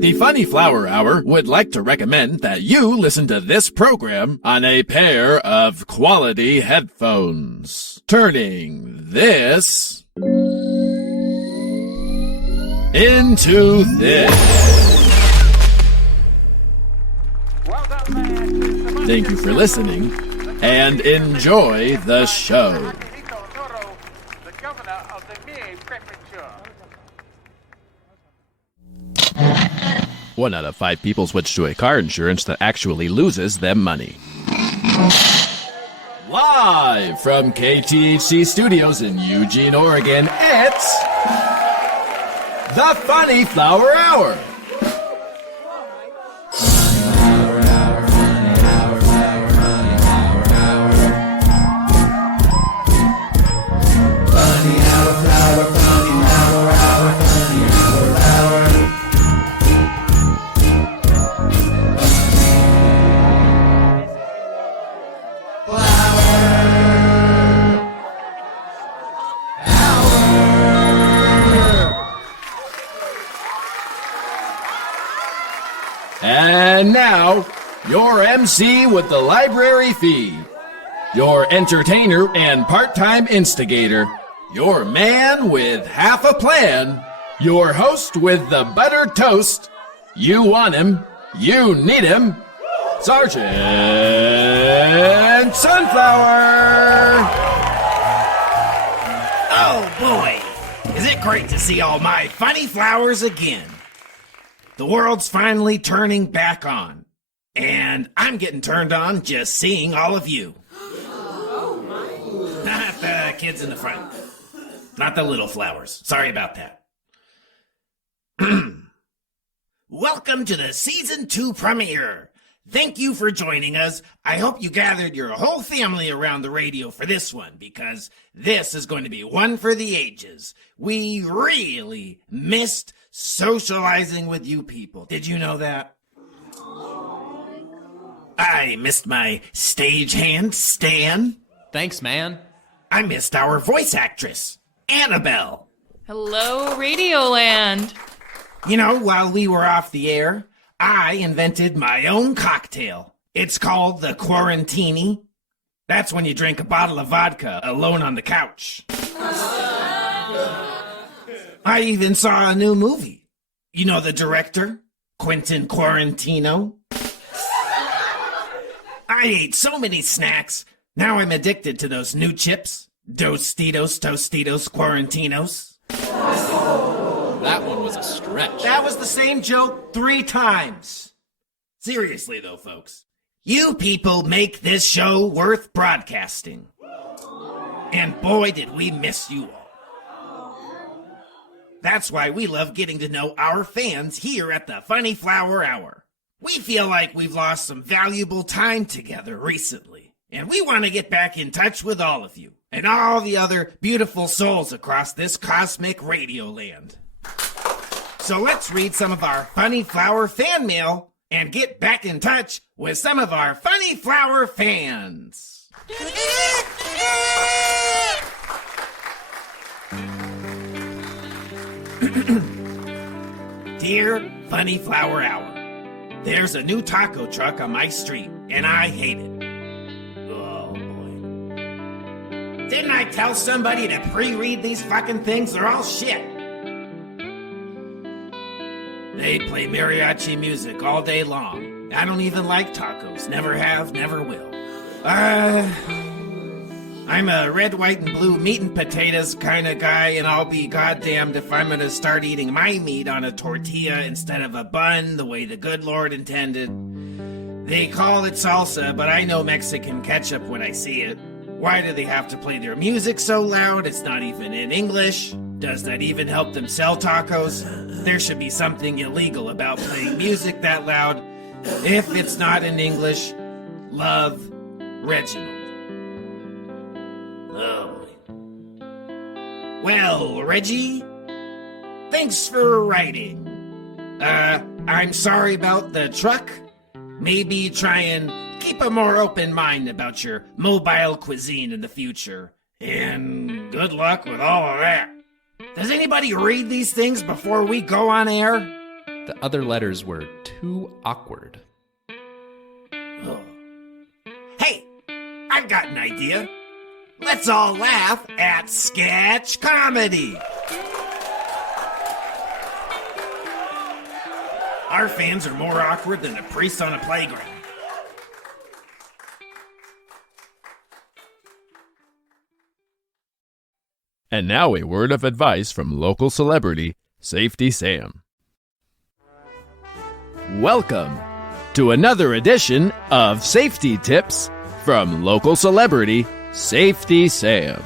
The Funny Flower Hour would like to recommend that you listen to this program on a pair of quality headphones. Turning this into this. Thank you for listening and enjoy the show. One out of 5 people switch to a car insurance that actually loses them money. Live from KTHC Studios in Eugene, Oregon, it's the Funny Flower Hour. And now, your MC with the library fee, your entertainer and part-time instigator, your man with half a plan, your host with the buttered toast, you want him, you need him, Sergeant Sunflower! Oh boy, is it great to see all my funny flowers again. The world's finally turning back on, and I'm getting turned on just seeing all of you. Not the kids in the front. Not the little flowers. Sorry about that. Welcome to the Season 2 premiere. Thank you for joining us. I hope you gathered your whole family around the radio for this one, because this is going to be one for the ages. We really missed socializing with you people. Did you know that? I missed my stagehand, Stan. Thanks, man. I missed our voice actress, Annabelle. Hello, Radioland. You know, while we were off the air, I invented my own cocktail. It's called the Quarantini. That's when you drink a bottle of vodka alone on the couch. I even saw a new movie. You know the director, Quentin Quarantino? I ate so many snacks, now I'm addicted to those new chips. Tostitos, Quarantinos. That one was a stretch. That was the same joke 3 times. Seriously though, folks, you people make this show worth broadcasting. And boy, did we miss you all. That's why we love getting to know our fans here at the Funny Flower Hour. We feel like we've lost some valuable time together recently, and we want to get back in touch with all of you and all the other beautiful souls across this cosmic radio land. So let's read some of our Funny Flower fan mail and get back in touch with some of our Funny Flower fans. Dear Funny Flower Hour, there's a new taco truck on my street, and I hate it. Oh, boy. Didn't I tell somebody to pre-read these fucking things? They're all shit. They play mariachi music all day long. I don't even like tacos. Never have, never will. I'm a red, white, and blue meat and potatoes kind of guy, and I'll be goddamned if I'm gonna start eating my meat on a tortilla instead of a bun, the way the good Lord intended. They call it salsa, but I know Mexican ketchup when I see it. Why do they have to play their music so loud? It's not even in English. Does that even help them sell tacos? There should be something illegal about playing music that loud. If it's not in English, love, Reginald. Oh. Well, Reggie, thanks for writing. I'm sorry about the truck. Maybe try and keep a more open mind about your mobile cuisine in the future. And good luck with all of that. Does anybody read these things before we go on air? The other letters were too awkward. Hey, I've got an idea. Let's all laugh at sketch comedy. Our fans are more awkward than the priests on a playground. And now a word of advice from local celebrity, Safety Sam. Welcome to another edition of Safety Tips from local celebrity, Safety Sam.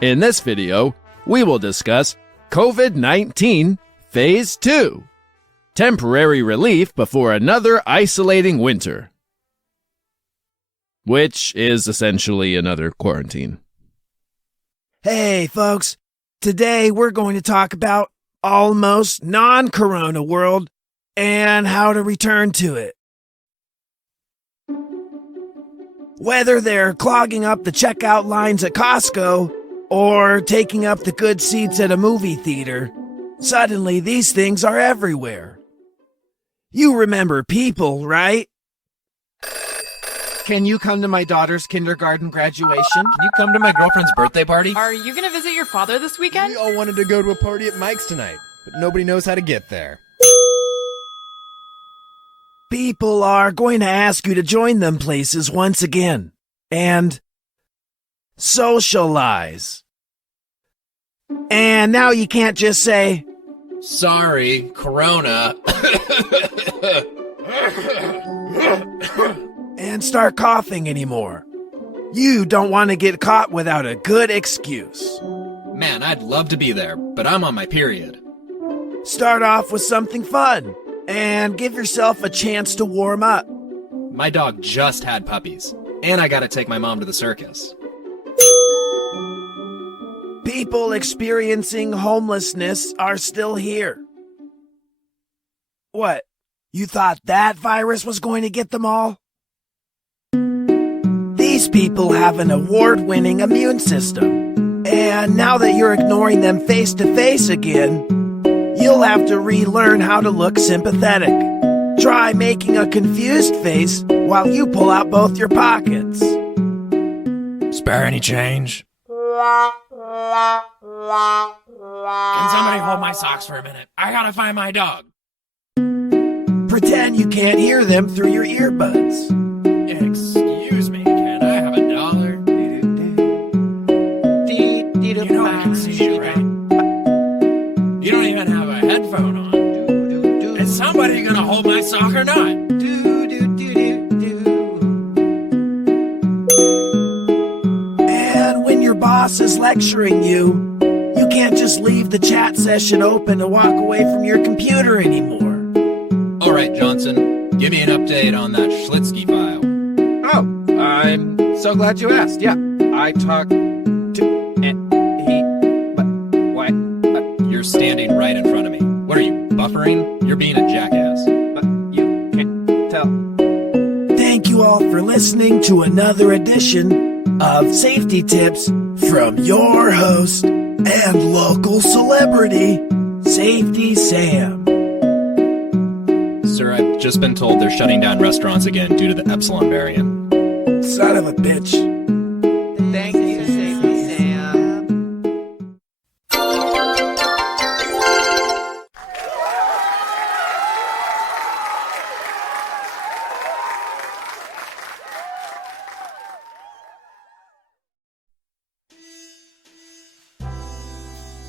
In this video, we will discuss COVID-19 Phase 2, temporary relief before another isolating winter, which is essentially another quarantine. Hey, folks. Today we're going to talk about almost non-corona world and how to return to it. Whether they're clogging up the checkout lines at Costco or taking up the good seats at a movie theater, suddenly these things are everywhere. You remember people, right? Can you come to my daughter's kindergarten graduation? Can you come to my girlfriend's birthday party? Are you gonna visit your father this weekend? We all wanted to go to a party at Mike's tonight, but nobody knows how to get there. People are going to ask you to join them places once again and socialize. And now you can't just say, Sorry, Corona. and start coughing anymore. You don't want to get caught without a good excuse. Man, I'd love to be there, but I'm on my period. Start off with something fun and give yourself a chance to warm up. My dog just had puppies, and I gotta take my mom to the circus. People experiencing homelessness are still here. What? You thought that virus was going to get them all? These people have an award-winning immune system. And now that you're ignoring them face to face again, you'll have to relearn how to look sympathetic. Try making a confused face while you pull out both your pockets. Spare any change? Can somebody hold my socks for a minute? I gotta find my dog. Pretend you can't hear them through your earbuds. Excuse me, can I have $1? You know I can see you, right? You don't even have a headphone on. Is somebody gonna hold my sock or not? And when your boss is lecturing you, you can't just leave the chat session open and walk away from your computer anymore. All right, Johnson, give me an update on that Schlitzky file. Oh, I'm so glad you asked. Yeah, I talked to what? You're standing right in front of me. What are you, buffering? You're being a jackass. But you can't tell. Thank you all for listening to another edition of Safety Tips from your host and local celebrity, Safety Sam. Sir, I've just been told they're shutting down restaurants again due to the Epsilon variant. Son of a bitch. Thank you, Safety Sam.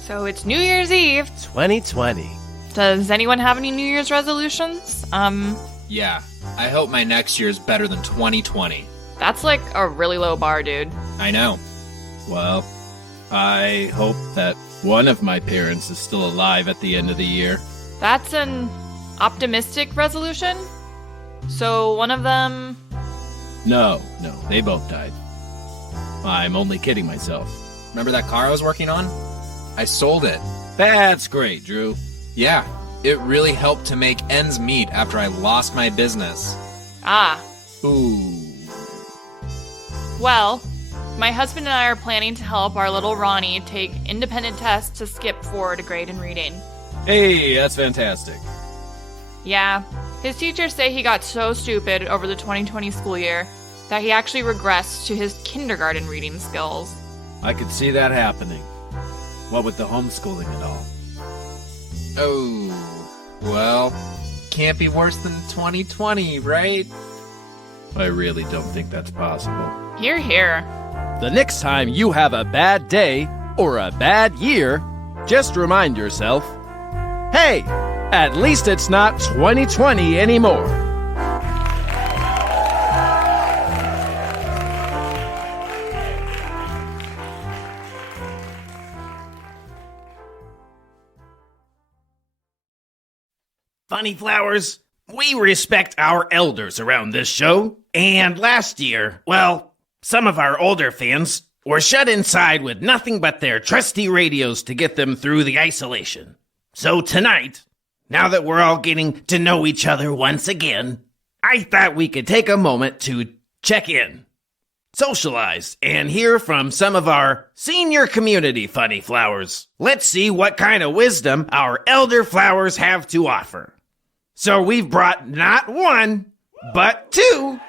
So it's New Year's Eve. 2020. Does anyone have any New Year's resolutions? Yeah, I hope my next year's better than 2020. That's like a really low bar, dude. I know. Well, I hope that one of my parents is still alive at the end of the year. That's an optimistic resolution? So one of them... No, they both died. I'm only kidding myself. Remember that car I was working on? I sold it. That's great, Drew. Yeah, it really helped to make ends meet after I lost my business. Ah. Ooh. Well, my husband and I are planning to help our little Ronnie take independent tests to skip forward a grade in reading. Hey, that's fantastic. Yeah, his teachers say he got so stupid over the 2020 school year that he actually regressed to his kindergarten reading skills. I could see that happening. What with the homeschooling and all. Oh, well, can't be worse than 2020, right? I really don't think that's possible. Hear, hear. The next time you have a bad day or a bad year, just remind yourself, hey, at least it's not 2020 anymore. Funny Flowers, we respect our elders around this show. And last year, well, some of our older fans were shut inside with nothing but their trusty radios to get them through the isolation. So tonight, now that we're all getting to know each other once again, I thought we could take a moment to check in, socialize, and hear from some of our senior community Funny Flowers. Let's see what kind of wisdom our elder flowers have to offer. So we've brought not one, but two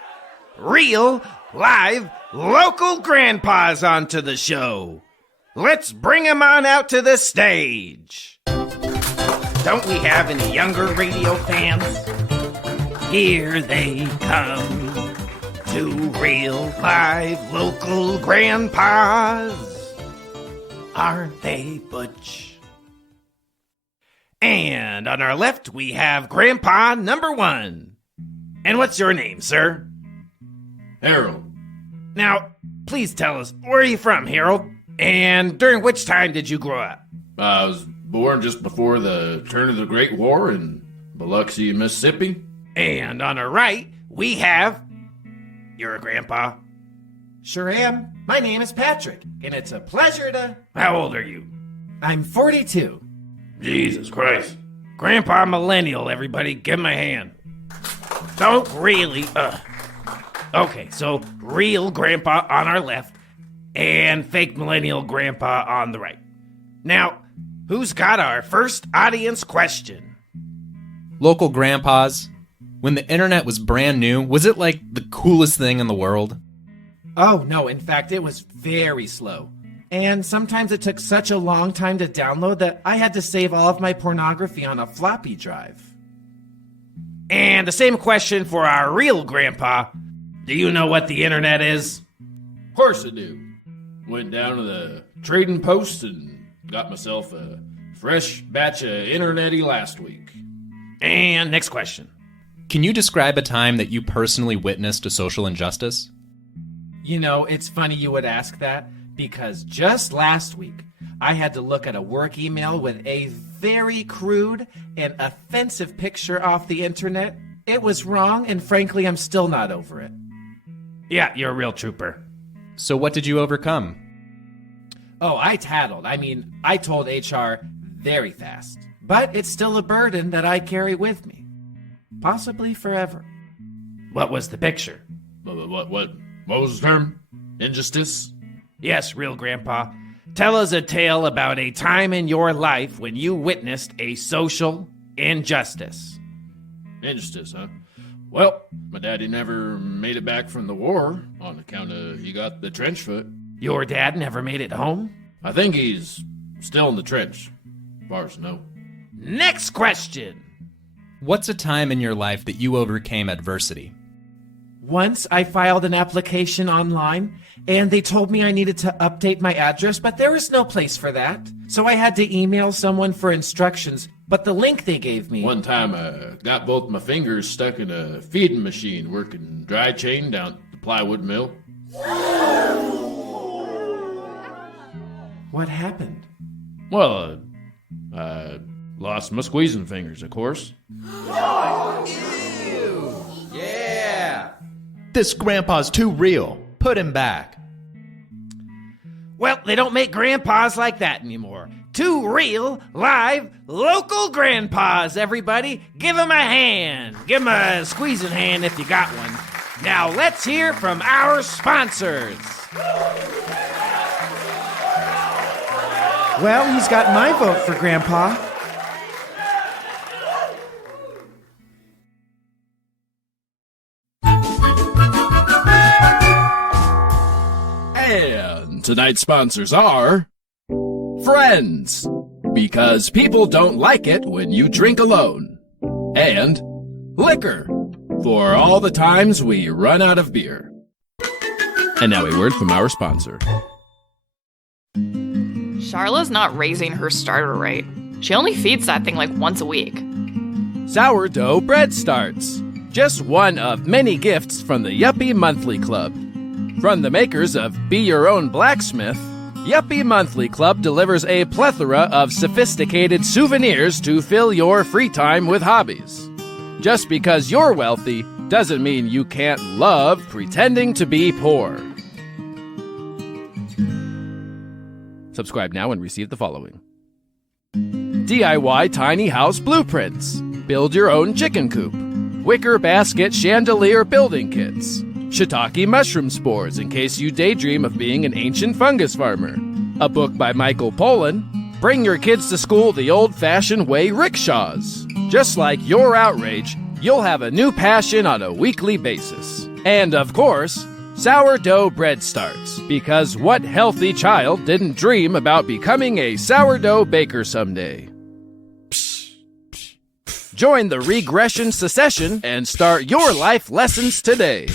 real, live, local grandpas onto the show. Let's bring them on out to the stage. Don't we have any younger radio fans? Here they come. Two real, live, local grandpas. Aren't they butch? And on our left, we have Grandpa number 1. And what's your name, sir? Harold. Now, please tell us, where are you from, Harold? And during which time did you grow up? I was born just before the turn of the Great War in Biloxi, Mississippi. And on our right, we have... You're a grandpa? Sure am. My name is Patrick, and it's a pleasure to... How old are you? I'm 42. Jesus Christ. Grandpa Millennial, everybody, give him a hand. Don't really, Okay, so real grandpa on our left, and fake millennial grandpa on the right. Now, who's got our first audience question? Local grandpas, when the internet was brand new, was it like the coolest thing in the world? Oh, no, in fact, it was very slow. And sometimes it took such a long time to download that I had to save all of my pornography on a floppy drive. And the same question for our real grandpa. Do you know what the internet is? Of course I do. Went down to the trading post and got myself a fresh batch of internet-y last week. And next question. Can you describe a time that you personally witnessed a social injustice? You know, it's funny you would ask that, because just last week, I had to look at a work email with a very crude and offensive picture off the internet. It was wrong, and frankly, I'm still not over it. Yeah, you're a real trooper. So what did you overcome? Oh, I tattled. I told HR very fast. But it's still a burden that I carry with me. Possibly forever. What was the picture? What was the term? Injustice? Yes, real grandpa. Tell us a tale about a time in your life when you witnessed a social injustice. Injustice, huh? Well, my daddy never made it back from the war on account of he got the trench foot. Your dad never made it home? I think he's still in the trench, as far as I know. Next question. What's a time in your life that you overcame adversity? Once I filed an application online, and they told me I needed to update my address, but there was no place for that. So I had to email someone for instructions, but the link they gave me... One time I got both my fingers stuck in a feeding machine working dry chain down at the plywood mill. What happened? Well, I lost my squeezing fingers, of course. This grandpa's too real. Put him back. Well, they don't make grandpas like that anymore. Two real, live, local grandpas, everybody. Give them a hand. Give them a squeezing hand if you got one. Now let's hear from our sponsors. Well, he's got my vote for Grandpa. And tonight's sponsors are Friends, because people don't like it when you drink alone. And Liquor, for all the times we run out of beer. And now a word from our sponsor. Charla's not raising her starter rate. She only feeds that thing like once a week. Sourdough Bread Starts. Just one of many gifts from the Yuppie Monthly Club. From the makers of Be Your Own Blacksmith, Yuppie Monthly Club delivers a plethora of sophisticated souvenirs to fill your free time with hobbies. Just because you're wealthy doesn't mean you can't love pretending to be poor. Subscribe now and receive the following. DIY Tiny House Blueprints. Build your own chicken coop. Wicker basket chandelier building kits. Shiitake mushroom spores in case you daydream of being an ancient fungus farmer. A book by Michael Pollan. Bring your kids to school the old-fashioned way rickshaws. Just like your outrage, you'll have a new passion on a weekly basis. And of course, Sourdough Bread Starts, because what healthy child didn't dream about becoming a sourdough baker someday? Join the regression secession and start your life lessons today.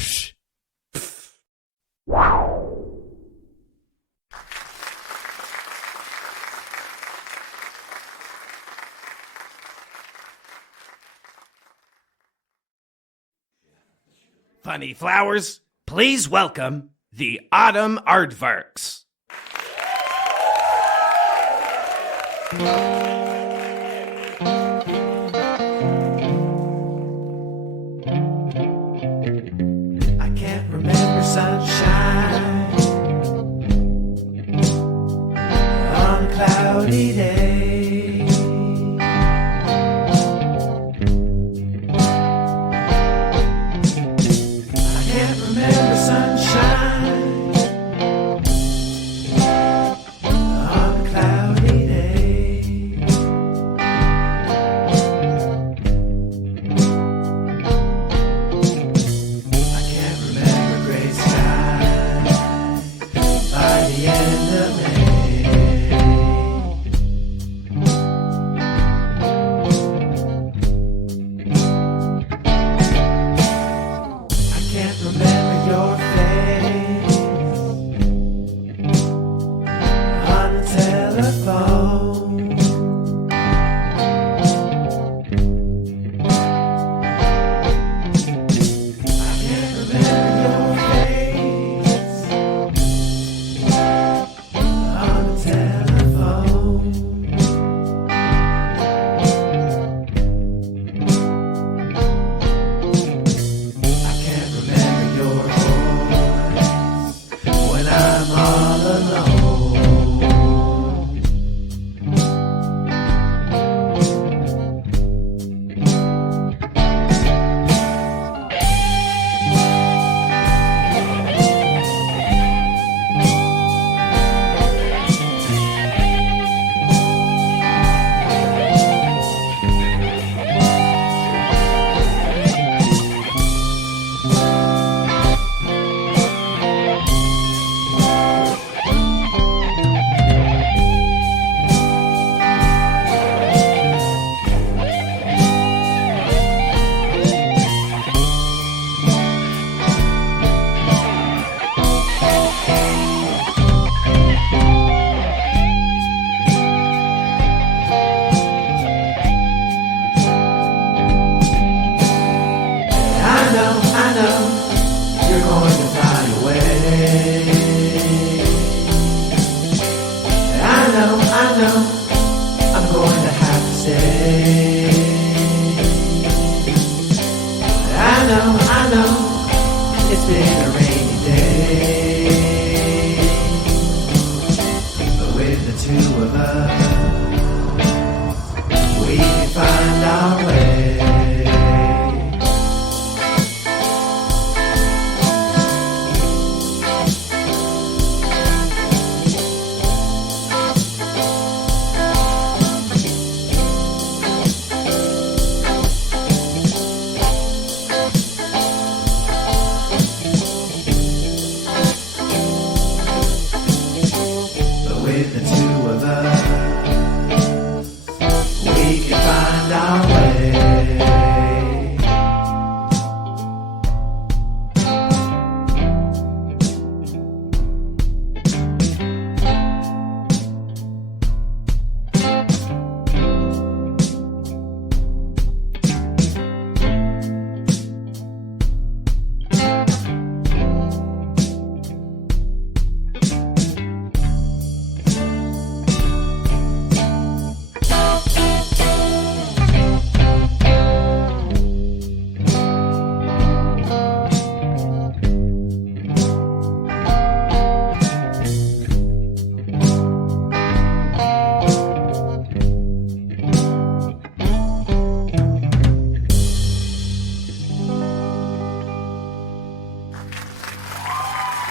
Funny flowers, please welcome the Autumn Aardvarks. I can't remember sunshine on a cloudy day. I can't remember sunshine on a cloudy day.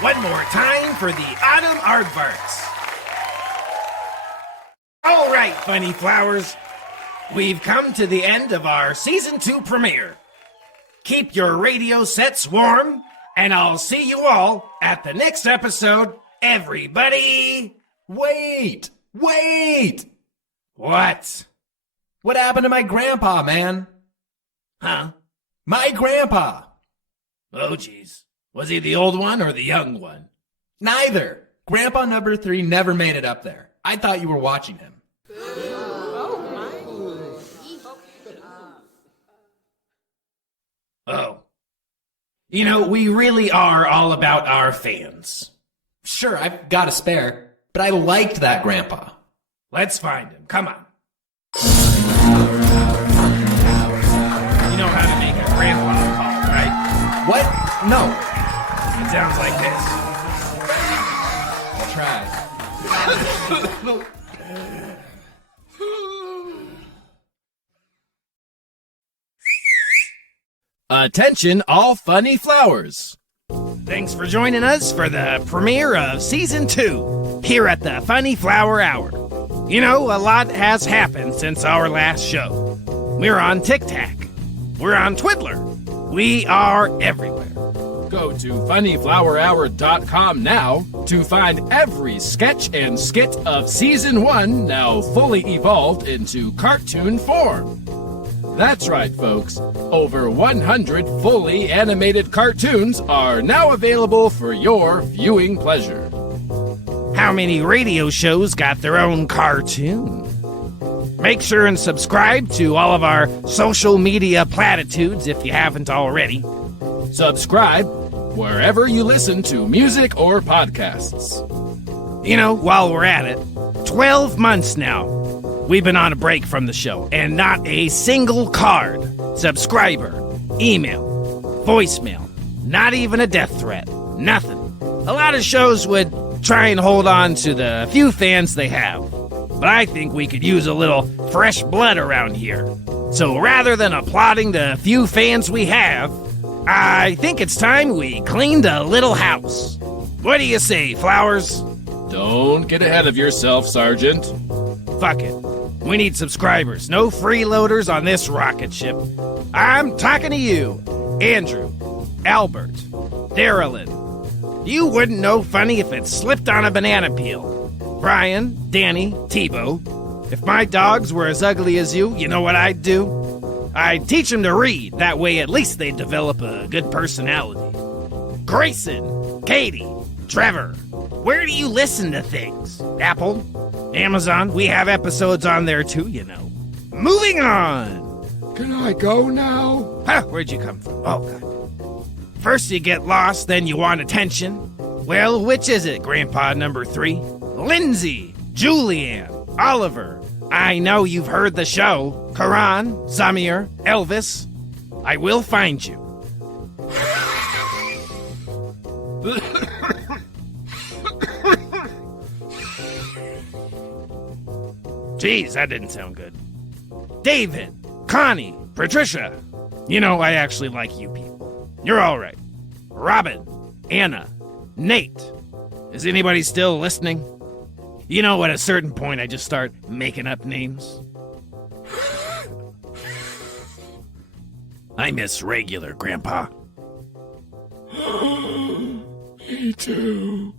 One more time for the autumn aardvarks. All right, funny flowers. We've come to the end of our season 2 premiere. Keep your radio sets warm, and I'll see you all at the next episode. Everybody, Wait! what? What happened to my grandpa, man? Huh? My grandpa! Oh, jeez. Was he the old one or the young one? Neither. Grandpa number 3 never made it up there. I thought you were watching him. Oh. You know, we really are all about our fans. Sure, I've got a spare, but I liked that grandpa. Let's find him. Come on. You know how to make a grandpa call, right? What? No. It sounds like this. I'll try. Attention, all funny flowers. Thanks for joining us for the premiere of Season 2 here at the Funny Flower Hour. You know, a lot has happened since our last show. We're on TikTok. We're on Twiddler. We are everywhere. Go to funnyflowerhour.com now to find every sketch and skit of Season 1 now fully evolved into cartoon form. That's right, folks. Over 100 fully animated cartoons are now available for your viewing pleasure. How many radio shows got their own cartoon? Make sure and subscribe to all of our social media platitudes if you haven't already. Subscribe wherever you listen to music or podcasts. You know, while we're at it, 12 months now, we've been on a break from the show, and not a single card, subscriber, email, voicemail, not even a death threat, nothing. A lot of shows would try and hold on to the few fans they have, but I think we could use a little fresh blood around here. So rather than applauding the few fans we have, I think it's time we cleaned a little house. What do you say, Flowers? Don't get ahead of yourself, Sergeant. Fuck it. We need subscribers. No freeloaders on this rocket ship. I'm talking to you, Andrew, Albert, Darylyn. You wouldn't know funny if it slipped on a banana peel. Brian, Danny, Tebow. If my dogs were as ugly as you know what I'd do? I'd teach them to read. That way at least they'd develop a good personality. Grayson, Katie, Trevor. Where do you listen to things? Apple? Amazon? We have episodes on there too, you know. Moving on! Can I go now? Huh, where'd you come from? Oh, God. First you get lost, then you want attention. Well, which is it, Grandpa number 3? Lindsay, Julianne, Oliver. I know you've heard the show. Karan, Zamir, Elvis. I will find you. Jeez, that didn't sound good. David, Connie, Patricia. You know, I actually like you people. You're all right. Robin, Anna, Nate. Is anybody still listening? You know, at a certain point, I just start making up names. I miss regular, Grandpa. Me too.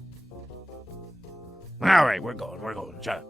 All right, we're going. Shut up.